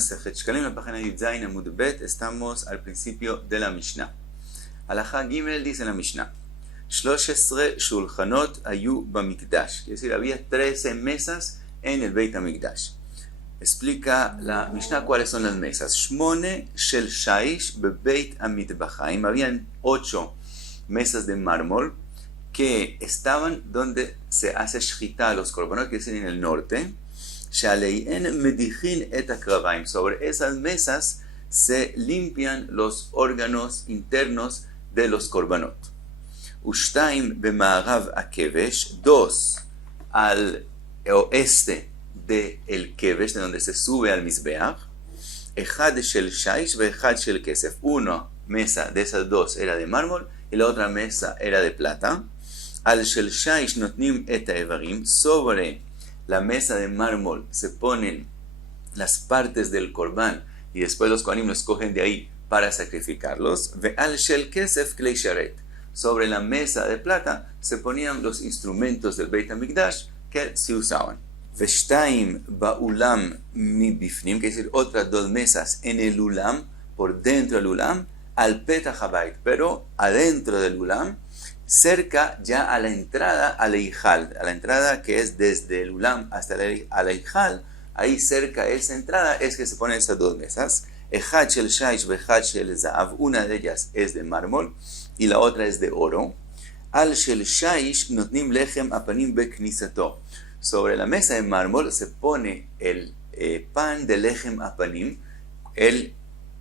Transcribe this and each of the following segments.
Masejet Shkalim, la página Yudzayin Amud Bet. Estamos al principio de la Mishnah. Halajá Gimel dice la Mishnah: 13 shulchanot ayu bamikdash. Quiere decir, había 13 mesas en el Beit HaMikdash. Explica la Mishnah cuáles son las mesas. Shmone shel shaish bebeit hamitbachaim. Habían 8 mesas de mármol que estaban donde se hace shchita a los korbanot, que es en el norte. Shaleihen medichin et akravaim. Sobre esas mesas se limpian los órganos internos de los korbanot. Ushtaim bema'arav akevesh. 2 al oeste de el kevesh, de donde se sube al mizbeach. Echad shel shaish ve echad shel kesef. Una mesa de esas 2 era de mármol y la otra mesa era de plata. Al shel shaish notnim et haevarim. Sobre la mesa de mármol se ponen las partes del corbán y después los kohanim los cogen de ahí para sacrificarlos. Ve al shel kesef klei sharet. Sobre la mesa de plata se ponían los instrumentos del Beit HaMikdash que se usaban. Veshtaim ba'ulam mi bifnim, que es decir, otras 2 mesas en el ulam, por dentro del ulam, al petach habayit, pero adentro del ulam, cerca ya a la entrada al eijal, a la entrada que es desde el ulam hasta el eijal, ahí cerca de esa entrada es que se ponen esas 2 mesas. Echad shel shaish vechad shel zaav, una de ellas es de mármol y la otra es de oro. Al shel shaish notnim lechem apanim beknisato. Sobre la mesa de mármol se pone el pan de lechem apanim,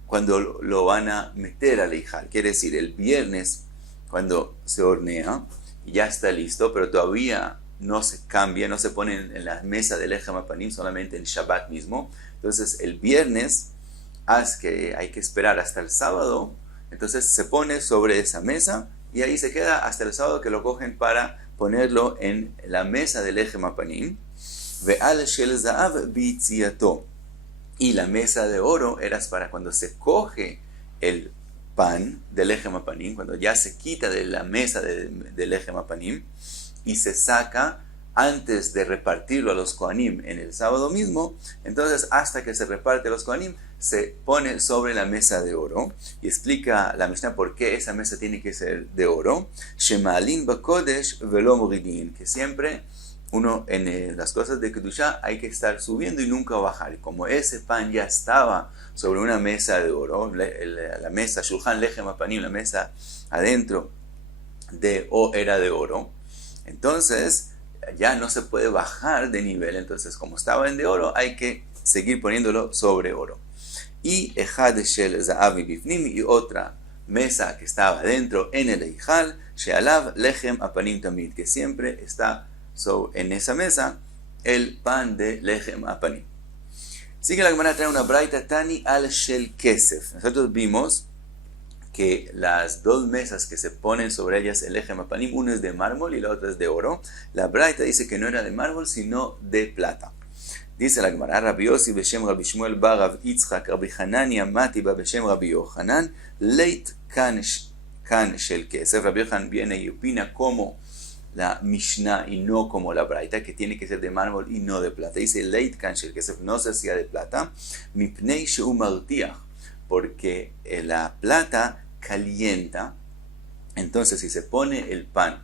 cuando lo van a meter al eijal. Quiere decir, el viernes cuando se hornea, ya está listo, pero todavía no se cambia, no se pone en la mesa de lechem apanim, solamente en Shabbat mismo. Entonces el viernes que hay que esperar hasta el sábado, entonces se pone sobre esa mesa y ahí se queda hasta el sábado, que lo cogen para ponerlo en la mesa del lechem apanim. Ve'al shel zaav bi'tziato. Y la mesa de oro era para cuando se coge el pan del lechem apanim, cuando ya se quita de la mesa del lechem apanim y se saca antes de repartirlo a los kohanim en el sábado mismo. Entonces, hasta que se reparte a los kohanim, se pone sobre la mesa de oro. Y explica la Mishnah por qué esa mesa tiene que ser de oro. Shema'alin bakodesh velo moridin, que siempre uno en las cosas de Kedushá hay que estar subiendo y nunca bajar. Y como ese pan ya estaba sobre una mesa de oro, la mesa Shulchan Lechem Apanim, la mesa adentro era de oro, entonces ya no se puede bajar de nivel. Entonces, como estaba en de oro, hay que seguir poniéndolo sobre oro. Y Echad shel zaav bifnim, y otra mesa que estaba dentro en el eijal, she'alav lechem apanim tamid, que siempre está en esa mesa el pan de lechem apanim. Sigue la Gemara, trae una braita tani al shel kesef. Nosotros vimos que las 2 mesas que se ponen sobre ellas el lechem apanim, una es de mármol y la otra es de oro. La braita dice que no era de mármol sino de plata. Dice la Gemara: Rabbi Yossi beshem Rabbi Shmuel bar Rav Yitzchak Rabbi Hanania mati ba beshem Rabbi Yohanan leit kan shel kesef. Rabbi Yohanan viene y opina como la Mishnah y no como la braita, que tiene que ser de mármol y no de plata. Dice leit kan shel kesef, no se hacía de plata, mipnei shehu martiach, porque la plata calienta. Entonces, si se pone el pan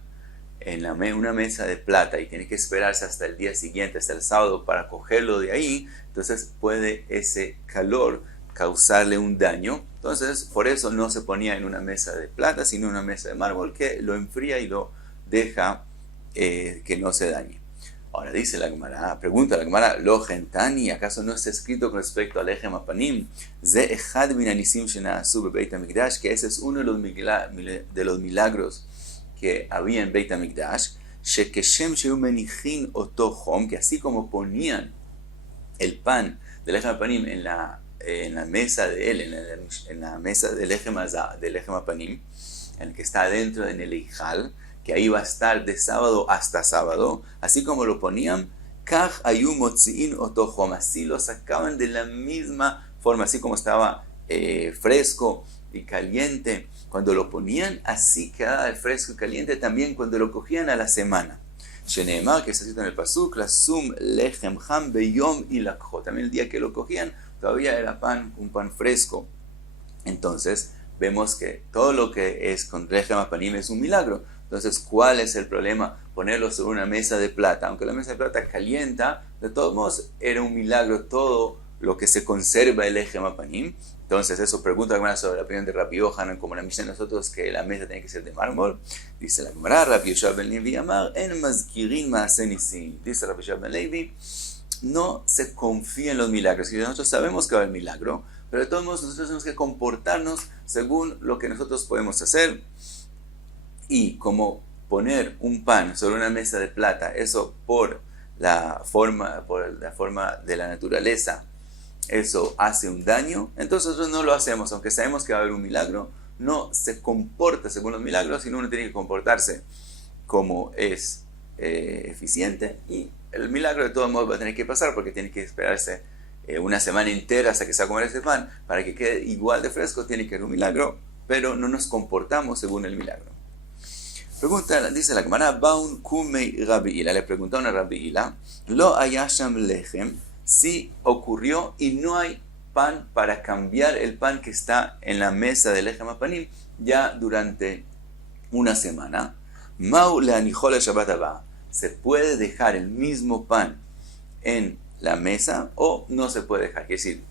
en una mesa de plata y tiene que esperarse hasta el día siguiente, hasta el sábado, para cogerlo de ahí, entonces puede ese calor causarle un daño. Entonces, por eso no se ponía en una mesa de plata, sino en una mesa de mármol, que lo enfría y lo deja que no se dañe. Ahora dice la Gemara, pregunta la Gemara: lo gentani, ¿acaso no está escrito con respecto al lechem apanim? Ze echad min hanisim shena'asu bebeit hamikdash, que ese es uno de los milagros que había en Beit HaMikdash, shekeshem shehu menichin oto chom, que así como ponían el pan del lechem apanim en la mesa de él, en la mesa del lechem apanim, en el que está adentro en el eijal, que ahí va a estar de sábado hasta sábado, así como lo ponían, kach ayu motziin oto chom, así lo sacaban de la misma forma, así como estaba fresco y caliente cuando lo ponían, así quedaba el fresco y caliente también cuando lo cogían a la semana. Sheneemar, que está escrito en el pasuk, la sum lechem ham beyom ilakho, también el día que lo cogían todavía era un pan fresco. Entonces, vemos que todo lo que es con Lechem Apanim es un milagro. Entonces, ¿cuál es el problema? Ponerlo sobre una mesa de plata. Aunque la mesa de plata calienta, de todos modos, era un milagro todo lo que se conserva el Lechem Apanim. Entonces, eso pregunta la Gemara sobre la opinión de Rabbi Yohanan, como la Mishnah de nosotros, que la mesa tiene que ser de mármol. Dice la Gemara, Rabbi Yoshua ben Levi Amar, en mazkirin ma'aseh nisim. Dice Rabbi Yoshua ben Levi, no se confía en los milagros. Y nosotros sabemos que va a haber milagro, pero de todos modos nosotros tenemos que comportarnos según lo que nosotros podemos hacer. Y como poner un pan sobre una mesa de plata, eso por la forma de la naturaleza, eso hace un daño, entonces nosotros no lo hacemos, aunque sabemos que va a haber un milagro, no se comporta según los milagros, sino uno tiene que comportarse como es eficiente, y el milagro de todos modos va a tener que pasar, porque tiene que esperarse una semana entera hasta que se va a comer ese pan, para que quede igual de fresco, tiene que haber un milagro, pero no nos comportamos según el milagro. Pregunta, dice la Gemara, Baun Kumei Rabbi Hila, le preguntaron a Rabbi Hila, Lo hayasham lechem, si ocurrió y no hay pan para cambiar el pan que está en la mesa de Lechem Apanim ya durante una semana, Mau le'anijol Shabbat haba, ¿se puede dejar el mismo pan en la mesa o no se puede dejar? Es decir,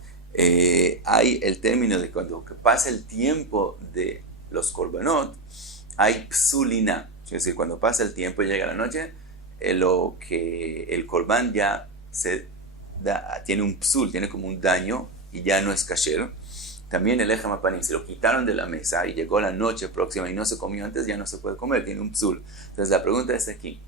hay el término de cuando pasa el tiempo de los korbanot, hay psulina, es decir, cuando pasa el tiempo y llega la noche, lo que el korban ya tiene un psul, tiene como un daño y ya no es kasher. También el Lechem Apanim, si lo quitaron de la mesa y llegó la noche próxima y no se comió antes, ya no se puede comer, tiene un psul. Entonces la pregunta es aquí,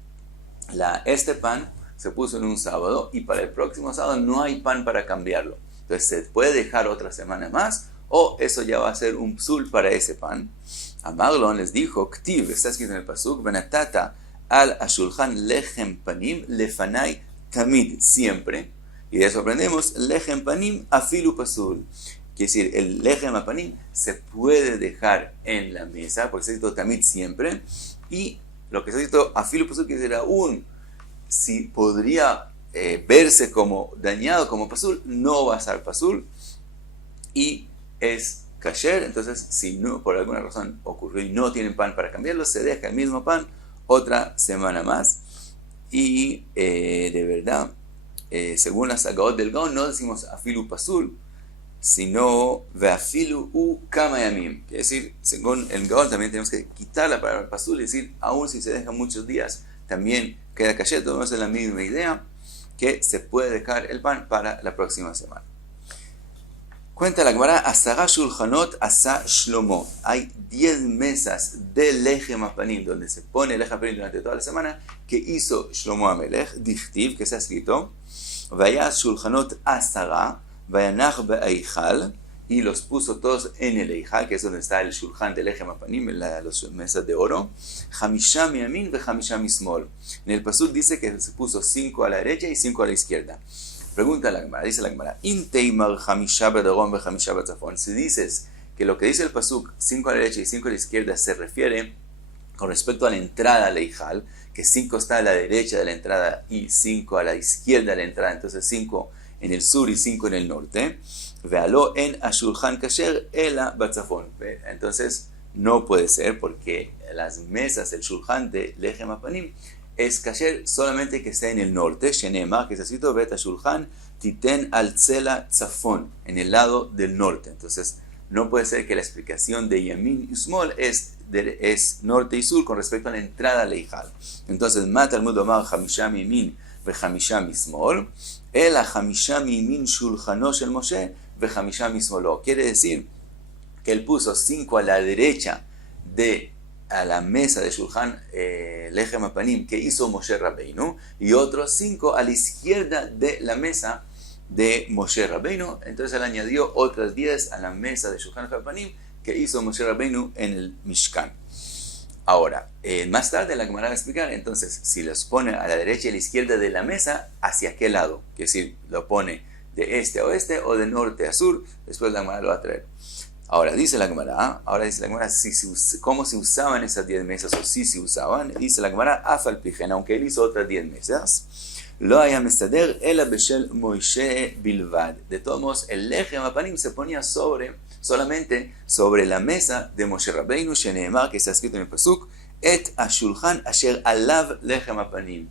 este pan se puso en un sábado y para el próximo sábado no hay pan para cambiarlo. Entonces se puede dejar otra semana más o eso ya va a ser un psul para ese pan. Amarlon les dijo, Ktiv, está escrito en el pasuk, Benatata al ashulchan lechem panim lefanai tamid, siempre. Y de eso aprendemos, lechem panim afilu pasul. Quiere decir, el lechem panim se puede dejar en la mesa, porque está escrito tamid siempre. Y lo que está escrito afilu pasul quiere decir aún, si podría verse como dañado, como pasul, no va a ser pasul. Y es kasher, entonces si no, por alguna razón ocurrió y no tienen pan para cambiarlo, se deja el mismo pan otra semana más. Y de verdad, según la Sagaot del Gaon, no decimos afilu pasul, sino veafilu u kamayamim. Quiere decir, según el Gaon también tenemos que quitar la palabra pasul y decir, aún si se deja muchos días, también queda kasher. Todo es la misma idea, que se puede dejar el pan para la próxima semana. Cuenta la Gemara, Asara Shulchanot Asa Shlomo. Hay 10 mesas de Lechem Apanim, donde se pone Lechem Apanim durante toda la semana, que hizo Shlomo Amelech, Dichtiv, que se ha escrito, Vayas Shulchanot Asara, Vayanach Be'eichal, y los puso todos en el Eichal, que es donde está el Shulchan de Lechem Apanim, las mesas de oro, Hamisham Yamin ve Hamisham Ismol. En el pasuk dice que se puso 5 a la derecha y 5 a la izquierda. Pregunta la Gemara, dice la Gemara, si dices que lo que dice el pasuk, 5 a la derecha y 5 a la izquierda, se refiere con respecto a la entrada al Eijal, que 5 está a la derecha de la entrada y 5 a la izquierda de la entrada, entonces 5 en el sur y 5 en el norte, vealo en ashulchan kasher ela batzafon. Entonces no puede ser porque las mesas, el shulchan de Lechem Apanim, es kasher solamente que esté en el norte, Shenema, que es escrito, Beta Shulchan, Titen al Tzela Tzafon, en el lado del norte. Entonces, no puede ser que la explicación de Yamin y Smol es norte y sur con respecto a la entrada al Eijal. Entonces, Mata al Mudo Amar, Hamisham Yamin, ve Hamisham Smol, el Hamisham Yamin Shulchano Shel Moshe, ve Hamisham Smolo. Quiere decir que él puso 5 a la derecha a la mesa de Shulchan Lechem Apanim que hizo Moshe Rabbeinu y otros 5 a la izquierda de la mesa de Moshe Rabbeinu. Entonces él añadió otras 10 a la mesa de Shulchan Apanim que hizo Moshe Rabbeinu en el Mishkan. Ahora, más tarde la Gemara va a explicar, entonces, si los pone a la derecha y a la izquierda de la mesa, ¿hacia qué lado? Que es decir, lo pone de este a oeste o de norte a sur, después la Gemara lo va a traer. Ahora dice la Gemara, ¿cómo se usaban esas 10 mesas o si se usaban? Dice la Gemara, Afal Pijen, aunque él hizo otras 10 mesas, לא היה מסדר אלא בשל מוישה בלבד. De todos modos, el lechem apanim se ponía solamente sobre la mesa de Moshe Rabbeinu, שנאמר, que está escrito en el pasuk, et ashulchan asher alav lechem apanim.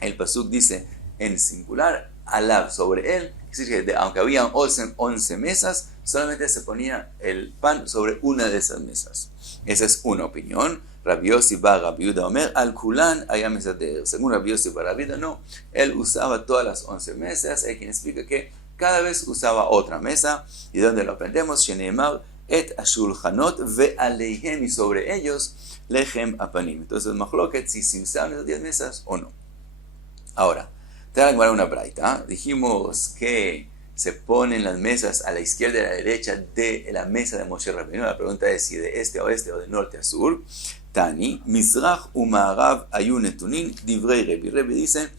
El pasuk dice en singular, alav, sobre él, es decir, que aunque había 11 mesas, solamente se ponía el pan sobre una de esas mesas. Esa es una opinión. Rabbi Yossi bar Rabbi Yehuda Omer, al kulan haya mesader. Según Rabbi Yossi bar Rabbi Yehuda, no, él usaba todas las 11 mesas. Hay quien explica que cada vez usaba otra mesa. ¿Y dónde lo aprendemos? Sheneemar et ashulchanot ve'aleihem, y sobre ellos lechem apanim. Entonces, machloket, si se usaban esas 10 mesas o no. Ahora, trae una braita. Dijimos que se ponen las mesas a la izquierda y a la derecha de la mesa de Moshe Rabbeinu. La pregunta es si de este a oeste o de norte a sur. Tani, Mizrach u'Ma'arav ayu netunin divrei Rebi. Rebi dice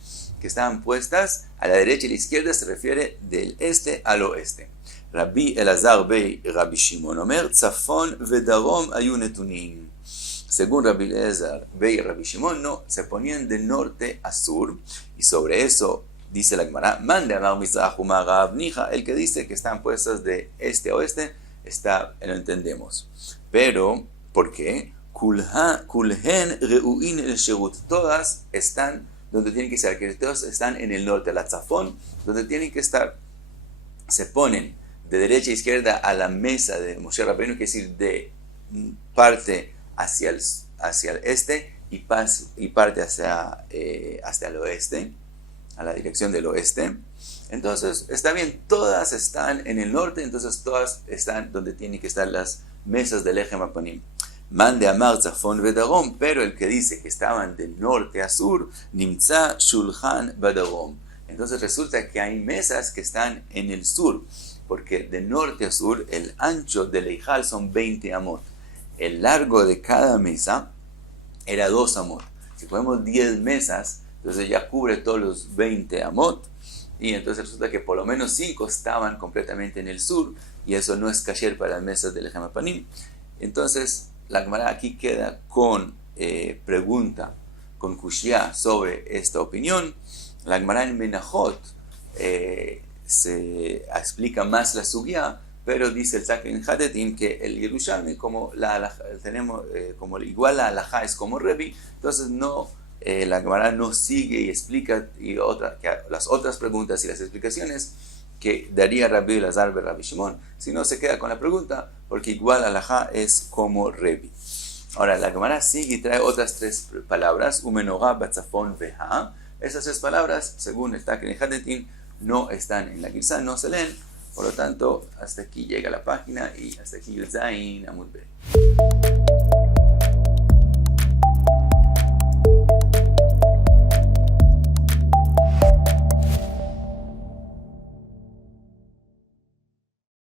que estaban puestas a la derecha y a la izquierda, se refiere del este al oeste. Rabbi Elazar bei Rabbi Shimon Omer, Tzafon vedarom ayu netunin. Según Rabbi Elazar bei Rabbi Shimon, no, se ponían de norte a sur, y sobre eso dice la Gemara, mande amar Mizrach u'Ma'arav nija, el que dice que están puestas de este a oeste, lo entendemos. Pero, ¿por qué? Kulhen reuin el sherut. Todas están donde tienen que estar, que todas están en el norte, la tzafón, donde tienen que estar. Se ponen de derecha a izquierda a la mesa de Moshe Rabbeinu, que es decir, de parte hacia el este y parte hacia el oeste, a la dirección del oeste. Entonces, está bien, todas están en el norte, entonces todas están donde tienen que estar las mesas del lechem apanim. Mande amar tzafon vedarom, pero el que dice que estaban de norte a sur, nimtza shulchan badarom. Entonces resulta que hay mesas que están en el sur, porque de norte a sur el ancho del eijal son 20 amot. El largo de cada mesa era 2 amot. Si ponemos 10 mesas, entonces ya cubre todos los 20 amot, y entonces resulta que por lo menos 5 estaban completamente en el sur, y eso no es kasher para las mesas del lechem apanim. Entonces, la Gemara aquí queda con pregunta, con kushia sobre esta opinión. La Gemara en Menachot se explica más la sugya, pero dice el Tzakrin Hadetin que el Yerushalmi, como como igual la halajá es como Rebi, entonces no, la Gemara no sigue y explica que las otras preguntas y las explicaciones que daría Rabbi Elazar be Rabbi Shimon, si no se queda con la pregunta, porque igual halajá es como Rebi. Ahora, la Gemara sigue y trae otras 3 palabras, umenorá, batzafon, veha. Esas 3 palabras, según el Tzakrin Hadetin, no están en la Girsá, no se leen, por lo tanto, hasta aquí llega la página y hasta aquí el Zain Amud Bey.